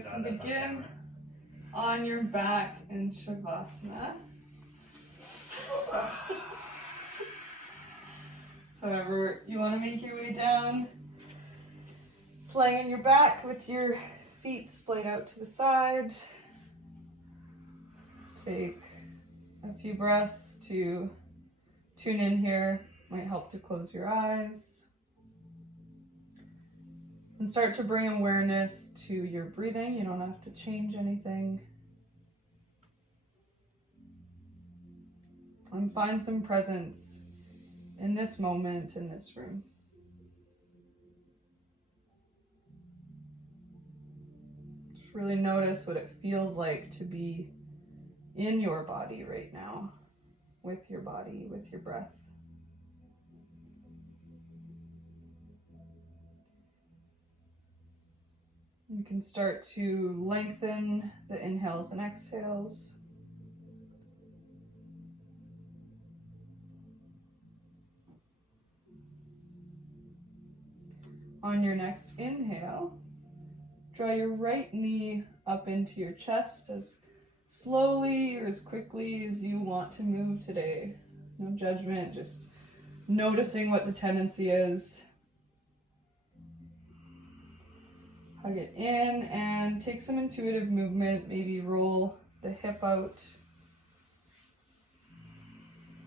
guys can begin on your back in Shavasana. So however you want to make your way down, just laying on your back with your feet splayed out to the side. Take a few breaths to tune in here. Might help to close your eyes. And start to bring awareness to your breathing. You don't have to change anything. And find some presence in this moment, in this room. Just really notice what it feels like to be in your body right now, with your body, with your breath. You can start to lengthen the inhales and exhales. On your next inhale, draw your right knee up into your chest as slowly or as quickly as you want to move today. No judgment, just noticing what the tendency is. Hug it in and take some intuitive movement. Maybe roll the hip out.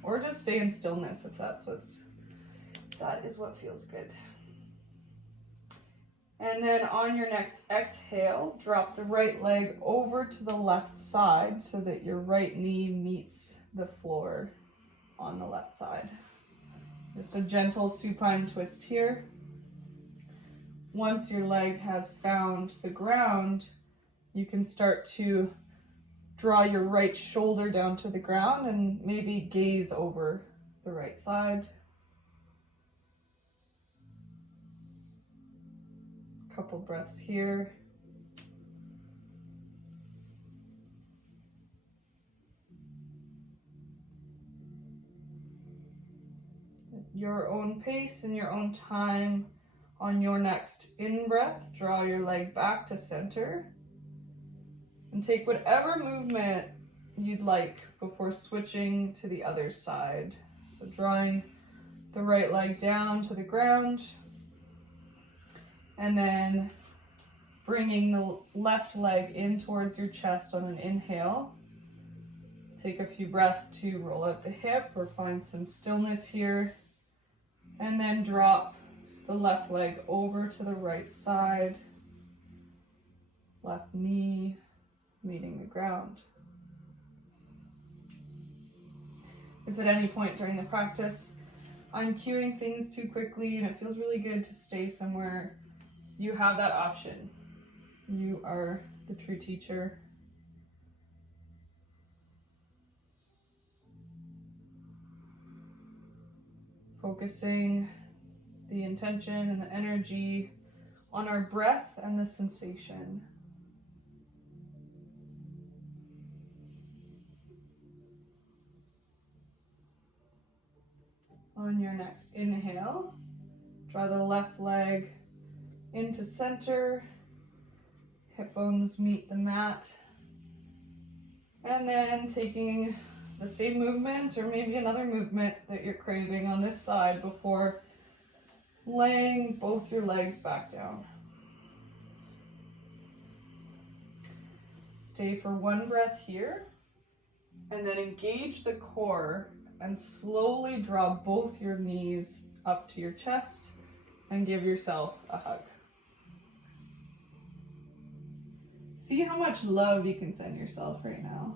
Or just stay in stillness if that is what feels good. And then on your next exhale, drop the right leg over to the left side so that your right knee meets the floor on the left side. Just a gentle supine twist here. Once your leg has found the ground, you can start to draw your right shoulder down to the ground and maybe gaze over the right side. Couple breaths here. At your own pace and your own time, on your next in-breath, draw your leg back to center and take whatever movement you'd like before switching to the other side. So drawing the right leg down to the ground, and then bringing the left leg in towards your chest on an inhale. Take a few breaths to roll out the hip or find some stillness here. And then drop the left leg over to the right side. Left knee meeting the ground. If at any point during the practice I'm cueing things too quickly and it feels really good to stay somewhere, you have that option. You are the true teacher. Focusing the intention and the energy on our breath and the sensation. On your next inhale, draw the left leg into center, hip bones meet the mat, and then taking the same movement or maybe another movement that you're craving on this side before laying both your legs back down. Stay for one breath here, and then engage the core and slowly draw both your knees up to your chest and give yourself a hug. See how much love you can send yourself right now.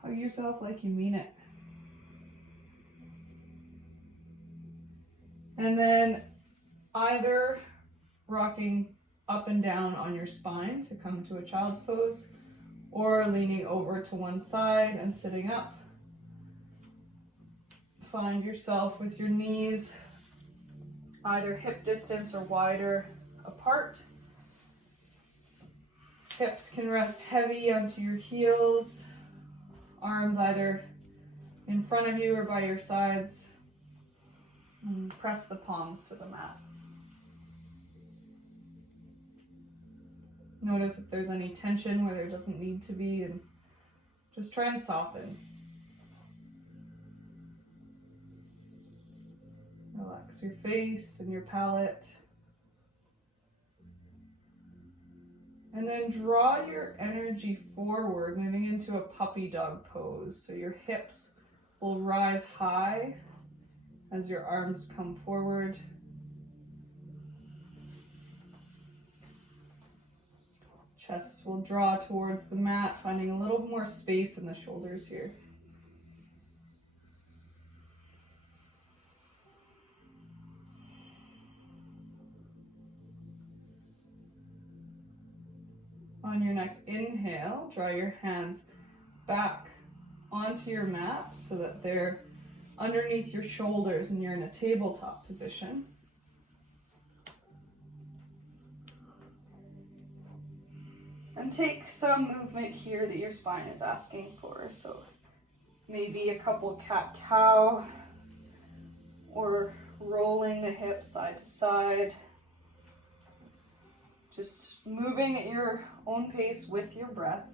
Hug yourself like you mean it. And then either rocking up and down on your spine to come to a child's pose, or leaning over to one side and sitting up. Find yourself with your knees either hip distance or wider apart. Hips can rest heavy onto your heels, arms either in front of you or by your sides. And press the palms to the mat. Notice if there's any tension where there doesn't need to be, and just try and soften. Relax your face and your palate. And then draw your energy forward, moving into a puppy dog pose. So your hips will rise high as your arms come forward. Chest will draw towards the mat, finding a little more space in the shoulders here. On your next inhale, draw your hands back onto your mat so that they're underneath your shoulders and you're in a tabletop position. And take some movement here that your spine is asking for. So maybe a couple cat-cow, or rolling the hips side to side. Just moving at your own pace with your breath.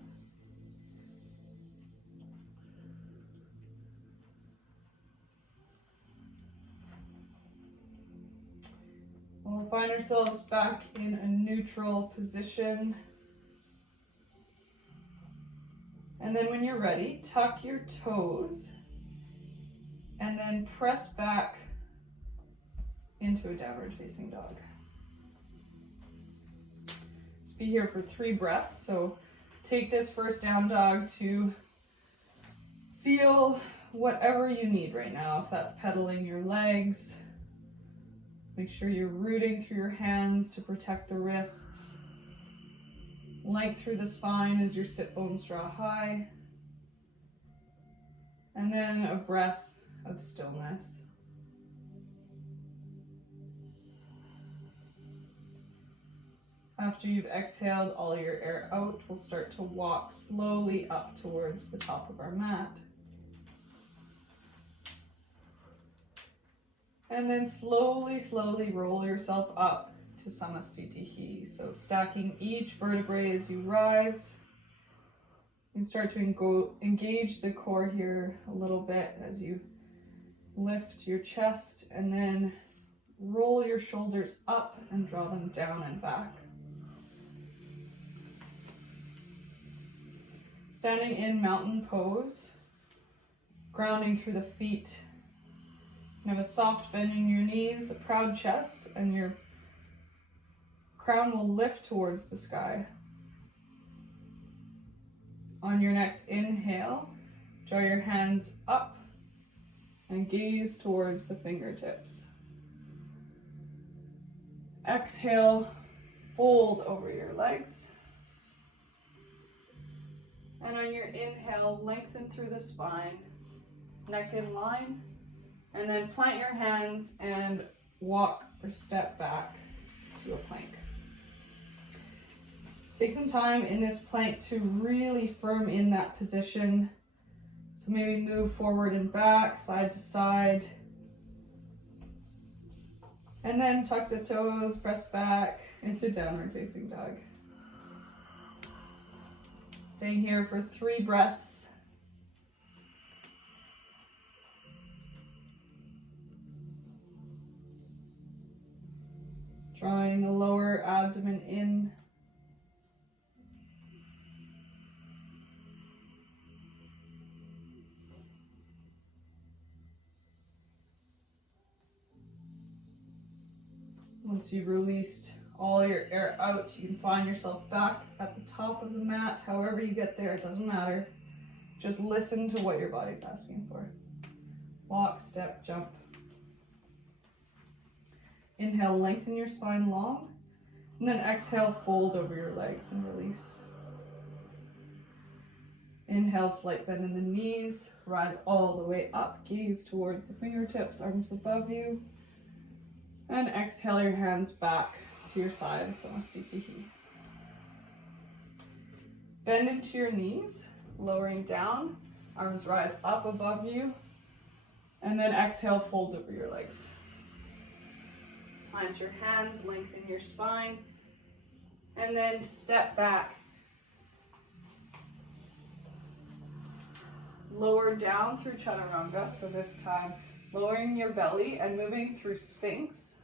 We'll find ourselves back in a neutral position. And then when you're ready, tuck your toes and then press back into a downward facing dog. Let's be here for 3 breaths. So take this first down dog to feel whatever you need right now. If that's pedaling your legs, make sure you're rooting through your hands to protect the wrists. Length through the spine as your sit bones draw high. And then a breath of stillness. After you've exhaled all your air out, we'll start to walk slowly up towards the top of our mat. And then slowly roll yourself up to Samastitihi. So stacking each vertebrae as you rise. You can start to engage the core here a little bit as you lift your chest, and then roll your shoulders up and draw them down and back. Standing in mountain pose, grounding through the feet. You have a soft bend in your knees, a proud chest, and your crown will lift towards the sky. On your next inhale, draw your hands up and gaze towards the fingertips. Exhale, fold over your legs. And on your inhale, lengthen through the spine, neck in line, and then plant your hands and walk or step back to a plank. Take some time in this plank to really firm in that position. So maybe move forward and back, side to side. And then tuck the toes, press back into downward facing dog. Staying here for 3 breaths. Drawing the lower abdomen in. Once you've released all your air out, you can find yourself back at the top of the mat. However you get there, it doesn't matter. Just listen to what your body's asking for. Walk, step, jump. Inhale, lengthen your spine long. And then exhale, fold over your legs and release. Inhale, slight bend in the knees. Rise all the way up. Gaze towards the fingertips, arms above you. And exhale your hands back to your sides, Samastitihi. Bend into your knees, lowering down. Arms rise up above you. And then exhale, fold over your legs. Plant your hands, lengthen your spine. And then step back. Lower down through chaturanga, so this time lowering your belly and moving through Sphinx.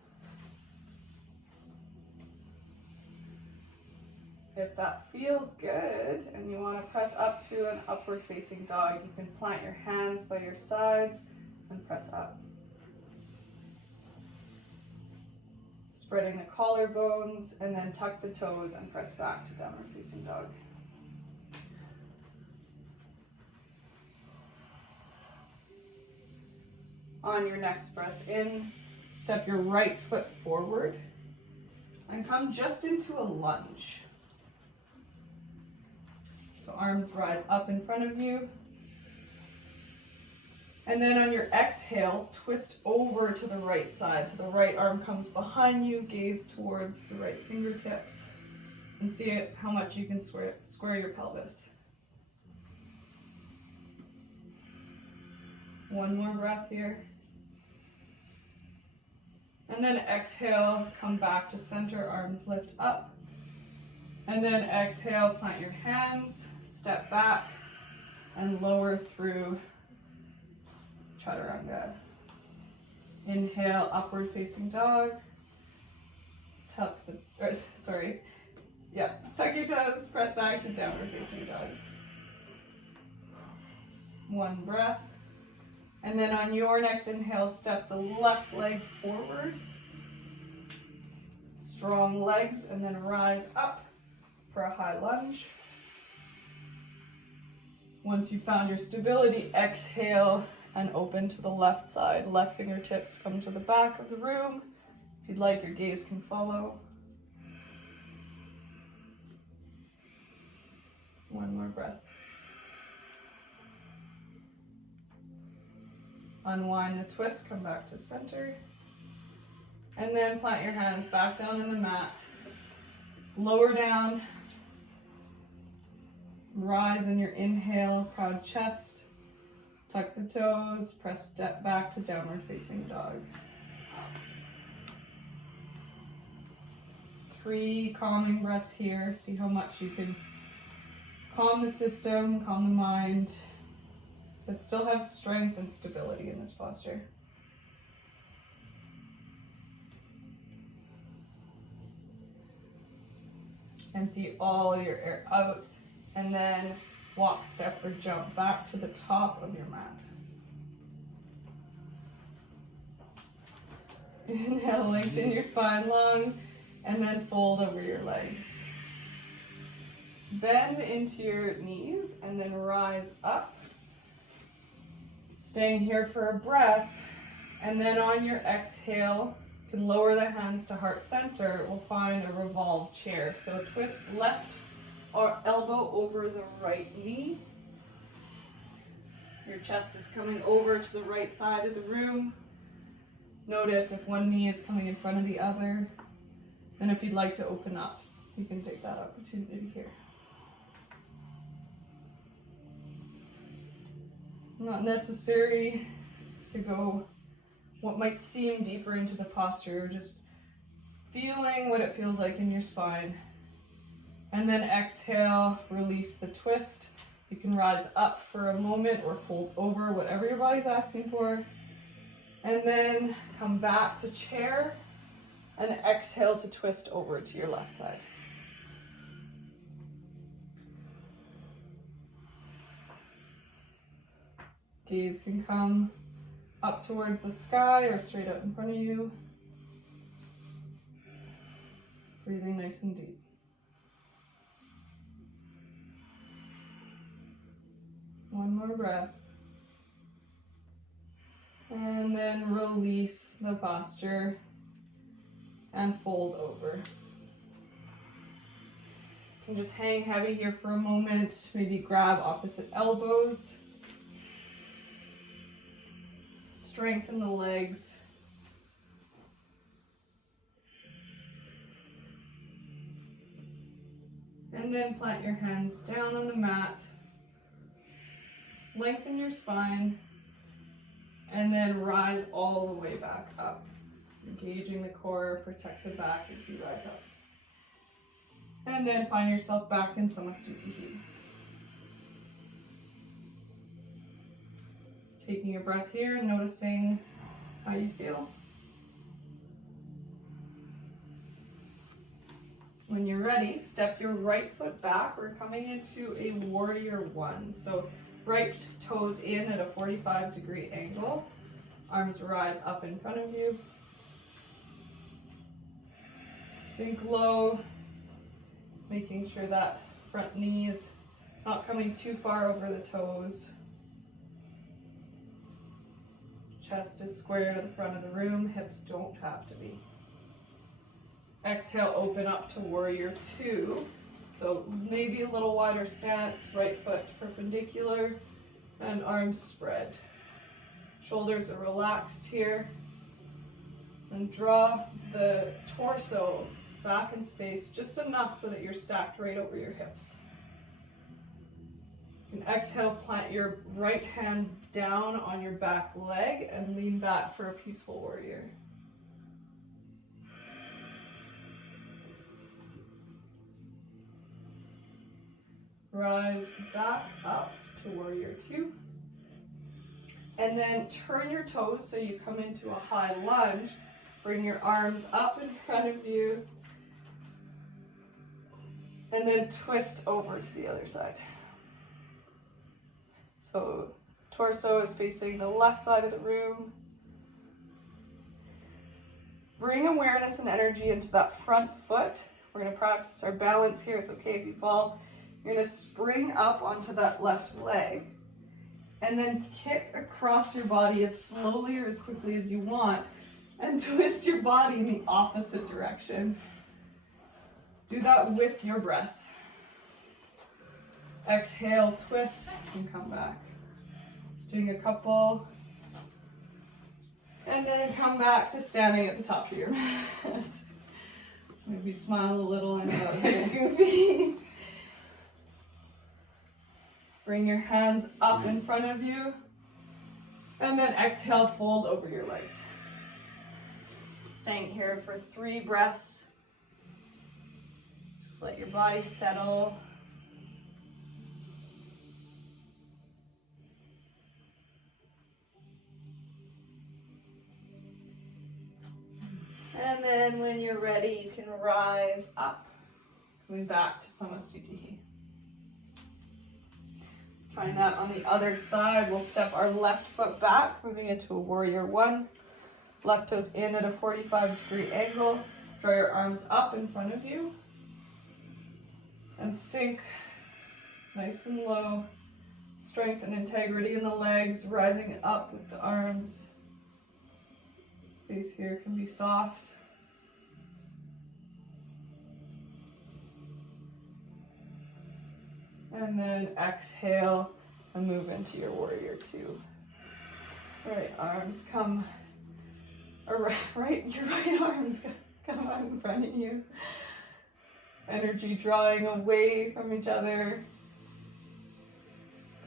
If that feels good and you want to press up to an upward facing dog, you can plant your hands by your sides and press up. Spreading the collarbones and then tuck the toes and press back to downward facing dog. On your next breath in, step your right foot forward and come just into a lunge. So arms rise up in front of you. And then on your exhale, twist over to the right side. So the right arm comes behind you, gaze towards the right fingertips, and see how much you can square your pelvis. One more breath here. And then exhale, come back to center, arms lift up. And then exhale, plant your hands, step back, and lower through chaturanga. Inhale, upward facing dog. Tuck your toes, press back to downward facing dog. One breath. And then on your next inhale, step the left leg forward. Strong legs, and then rise up for a high lunge. Once you've found your stability, exhale and open to the left side. Left fingertips come to the back of the room. If you'd like, your gaze can follow. One more breath. Unwind the twist, come back to center. And then plant your hands back down in the mat. Lower down. Rise in your inhale, proud chest. Tuck the toes, press step back to downward facing dog. 3 calming breaths here. See how much you can calm the system, calm the mind, but still have strength and stability in this posture. Empty all your air out, and then walk, step, or jump back to the top of your mat. Inhale, lengthen your spine long, and then fold over your legs. Bend into your knees, and then rise up. Staying here for a breath, and then on your exhale, you can lower the hands to heart center. We'll find a revolved chair. So twist left or elbow over the right knee. Your chest is coming over to the right side of the room. Notice if one knee is coming in front of the other. And if you'd like to open up, you can take that opportunity here. Not necessary to go what might seem deeper into the posture, just feeling what it feels like in your spine. And then exhale, release the twist. You can rise up for a moment or fold over, whatever your body's asking for. And then come back to chair and exhale to twist over to your left side. Gaze can come up towards the sky or straight up in front of you. Breathing nice and deep. One more breath. And then release the posture and fold over. You can just hang heavy here for a moment. Maybe grab opposite elbows. Strengthen the legs. And then plant your hands down on the mat. Lengthen your spine. And then rise all the way back up. Engaging the core, protect the back as you rise up. And then find yourself back in Samastitihi. Just taking a breath here and noticing how you feel. When you're ready, step your right foot back. We're coming into a warrior one. So right toes in at a 45-degree angle. Arms rise up in front of you. Sink low, making sure that front knee is not coming too far over the toes. Chest is square to the front of the room, hips don't have to be. Exhale, open up to warrior two. So maybe a little wider stance, right foot perpendicular, and arms spread. Shoulders are relaxed here. And draw the torso back in space just enough so that you're stacked right over your hips. And exhale, plant your right hand down on your back leg and lean back for a peaceful warrior. Rise back up to warrior two. And then turn your toes so you come into a high lunge. Bring your arms up in front of you. And then twist over to the other side. So torso is facing the left side of the room. Bring awareness and energy into that front foot. We're going to practice our balance here. It's okay if you fall. You're going to spring up onto that left leg. And then kick across your body as slowly or as quickly as you want. And twist your body in the opposite direction. Do that with your breath. Exhale, twist, and come back. Just doing a couple. And then come back to standing at the top of your mat. Maybe smile a little. I know that was a bit goofy. Bring your hands up in front of you. And then exhale, fold over your legs. Staying here for 3 breaths. Just let your body settle. And then when you're ready, you can rise up, coming back to Samastitihi. Trying that on the other side, we'll step our left foot back, moving into a warrior one. Left toes in at a 45-degree angle. Draw your arms up in front of you. And sink nice and low. Strength and integrity in the legs, rising up with the arms. Face here can be soft. And then exhale and move into your warrior two. Right arms come, or your right arms come out in front of you. Energy drawing away from each other.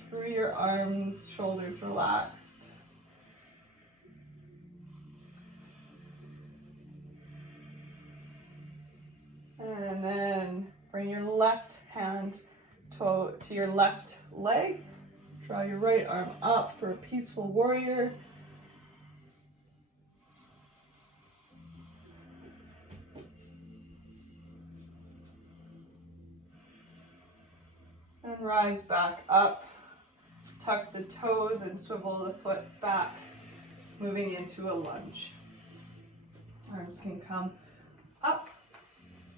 Through your arms, shoulders relaxed. And then bring your left hand to your left leg. Draw your right arm up for a peaceful warrior. And rise back up. Tuck the toes and swivel the foot back, moving into a lunge. Arms can come up.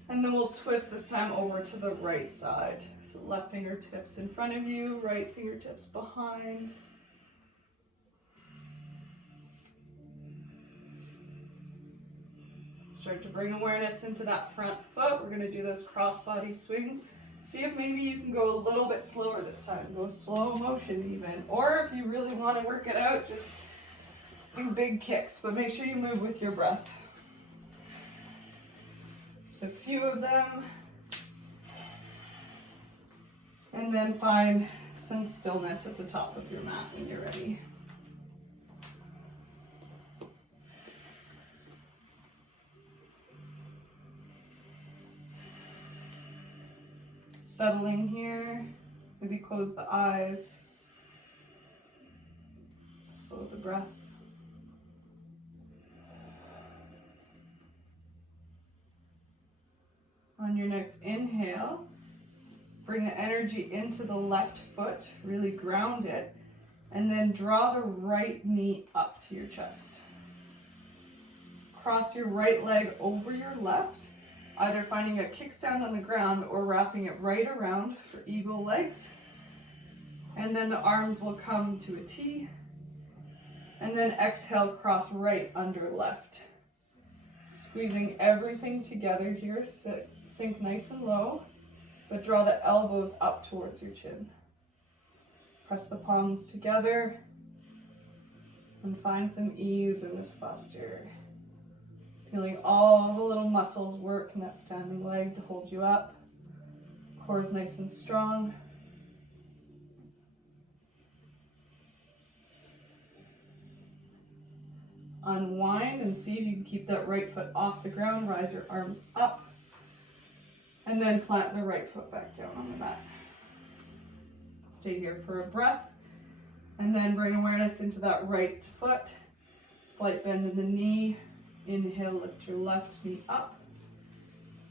And then we'll twist this time over to the right side. So left fingertips in front of you, right fingertips behind. Start to bring awareness into that front foot. We're going to do those cross-body swings. See if maybe you can go a little bit slower this time. Go slow motion even. Or if you really want to work it out, just do big kicks. But make sure you move with your breath. Just a few of them. And then find some stillness at the top of your mat when you're ready. settling here. Maybe close the eyes. Slow the breath. On your next inhale, bring the energy into the left foot, really ground it, and then draw the right knee up to your chest. Cross your right leg over your left, either finding a kickstand on the ground or wrapping it right around for eagle legs. And then the arms will come to a T. And then exhale, cross right under left. Squeezing everything together here, sink nice and low, but draw the elbows up towards your chin. Press the palms together and find some ease in this posture. Feeling all the little muscles work in that standing leg to hold you up. Core is nice and strong. Unwind and see if you can keep that right foot off the ground. Rise your arms up. And then plant the right foot back down on the mat. Stay here for a breath. And then bring awareness into that right foot. Slight bend in the knee. Inhale, lift your left knee up.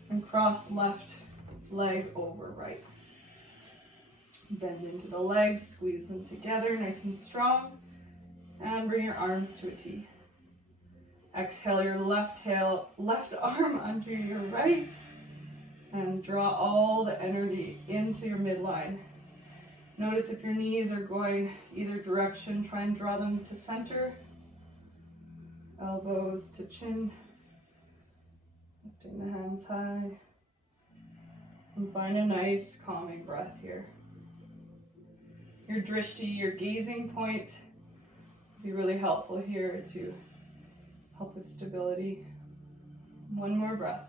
And cross left leg over right. Bend into the legs, squeeze them together nice and strong. And bring your arms to a T. Exhale your left arm under your right. And draw all the energy into your midline. Notice if your knees are going either direction, try and draw them to center. Elbows to chin. Lifting the hands high. And find a nice calming breath here. Your drishti, your gazing point, will be really helpful here to help with stability. One more breath.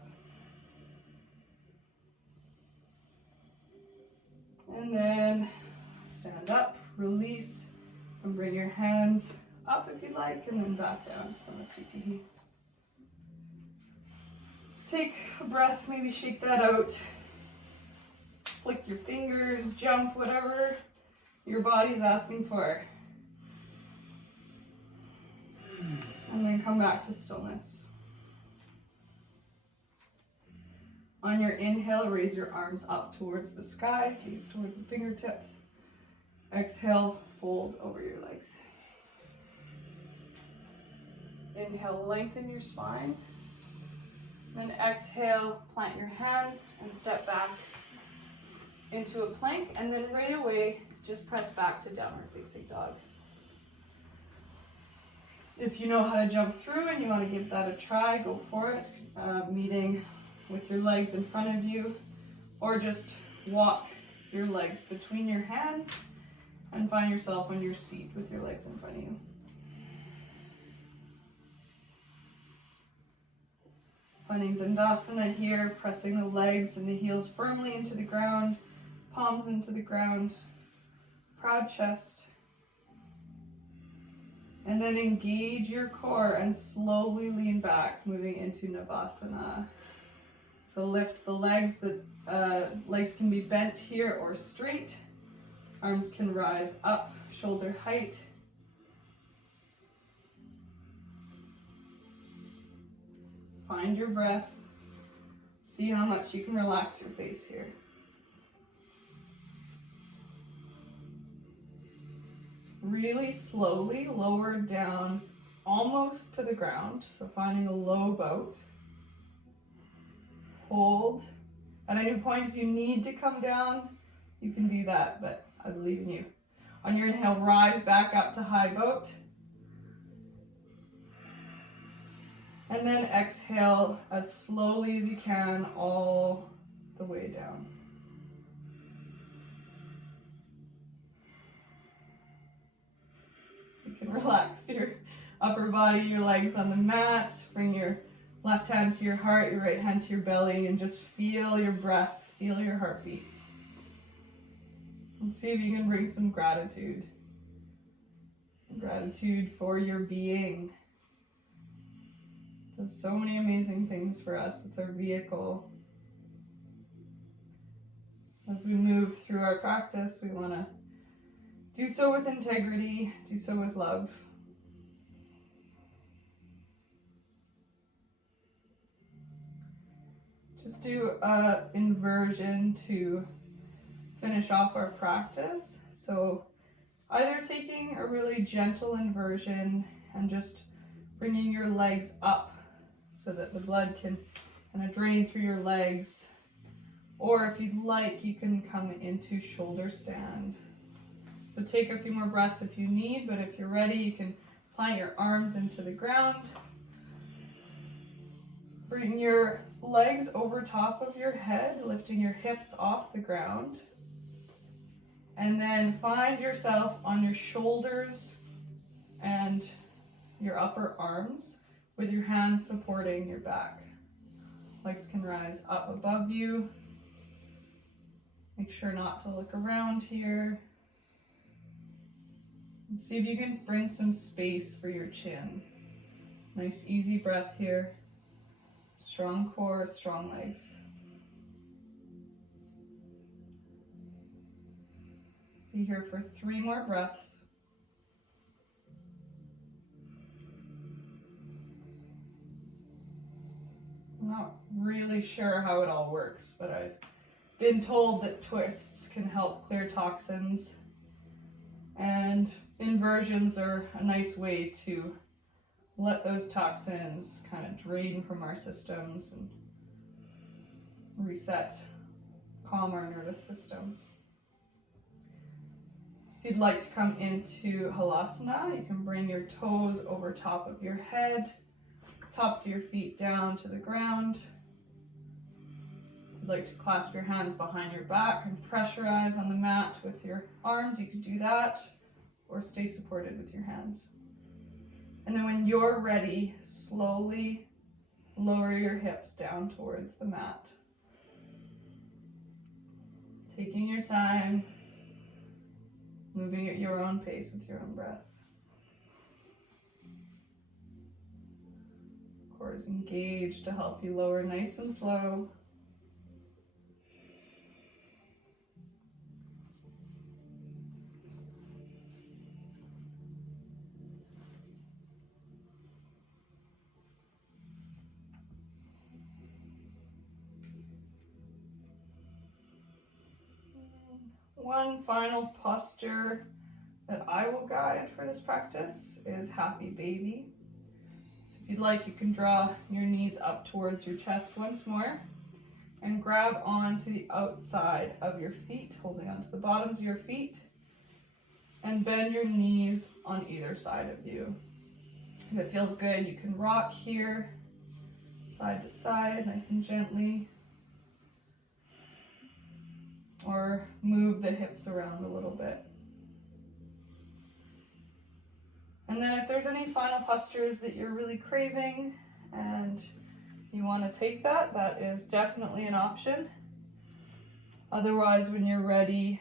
And then stand up, release, and bring your hands up if you'd like, and then back down to Samastiti. Just take a breath, maybe shake that out. Flick your fingers, jump, whatever your body's asking for. And then come back to stillness. On your inhale, raise your arms up towards the sky, gaze towards the fingertips. Exhale, fold over your legs. Inhale, lengthen your spine. Then exhale, plant your hands and step back into a plank. And then right away, just press back to downward facing dog. If you know how to jump through and you want to give that a try, go for it. Meeting with your legs in front of you, or just walk your legs between your hands and find yourself on your seat with your legs in front of you. Finding Dandasana here, pressing the legs and the heels firmly into the ground, palms into the ground, proud chest. And then engage your core and slowly lean back, moving into Navasana. So lift the legs, legs can be bent here or straight. Arms can rise up, shoulder height. Find your breath. See how much you can relax your face here. Really slowly lower down almost to the ground. So finding a low boat. Hold. At any point, if you need to come down, you can do that, but I believe in you. On your inhale, rise back up to high boat. And then exhale as slowly as you can all the way down. You can relax your upper body, your legs on the mat. Bring your left hand to your heart, your right hand to your belly, and just feel your breath, feel your heartbeat. And see if you can bring some gratitude. Gratitude for your being. It does so many amazing things for us. It's our vehicle. As we move through our practice, we want to do so with integrity, do so with love. Just do an inversion to finish off our practice. So either taking a really gentle inversion and just bringing your legs up so that the blood can kind of drain through your legs. Or if you'd like, you can come into shoulder stand. So take a few more breaths if you need, but if you're ready, you can plant your arms into the ground. Bring your legs over top of your head, lifting your hips off the ground. And then find yourself on your shoulders and your upper arms with your hands supporting your back. Legs can rise up above you. Make sure not to look around here. And see if you can bring some space for your chin. Nice easy breath here. Strong core, strong legs. Be here for 3 more breaths. I'm not really sure how it all works, but I've been told that twists can help clear toxins, and inversions are a nice way to let those toxins kind of drain from our systems and reset, calm our nervous system. If you'd like to come into Halasana, you can bring your toes over top of your head, tops of your feet down to the ground. If you'd like to clasp your hands behind your back and pressurize on the mat with your arms, you could do that, or stay supported with your hands. And then when you're ready, slowly lower your hips down towards the mat. Taking your time, moving at your own pace with your own breath. Core is engaged to help you lower nice and slow. One final posture that I will guide for this practice is Happy Baby. So if you'd like, you can draw your knees up towards your chest once more and grab onto the outside of your feet, holding onto the bottoms of your feet, and bend your knees on either side of you. If it feels good, you can rock here, side to side, nice and gently. Or move the hips around a little bit. And then if there's any final postures that you're really craving and you want to take that, that is definitely an option. Otherwise, when you're ready,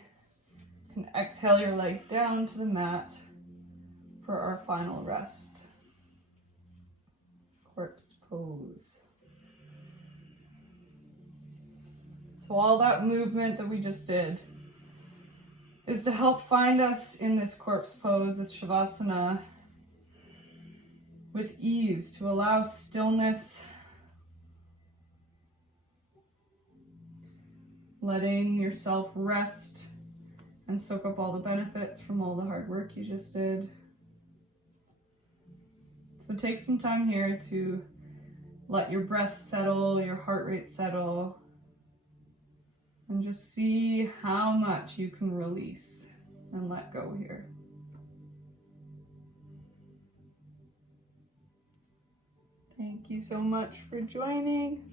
you can exhale your legs down to the mat for our final rest. Corpse pose. So all that movement that we just did is to help find us in this corpse pose, this Shavasana, with ease, to allow stillness, letting yourself rest and soak up all the benefits from all the hard work you just did. So take some time here to let your breath settle, your heart rate settle, and just see how much you can release and let go here. Thank you so much for joining.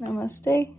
Namaste.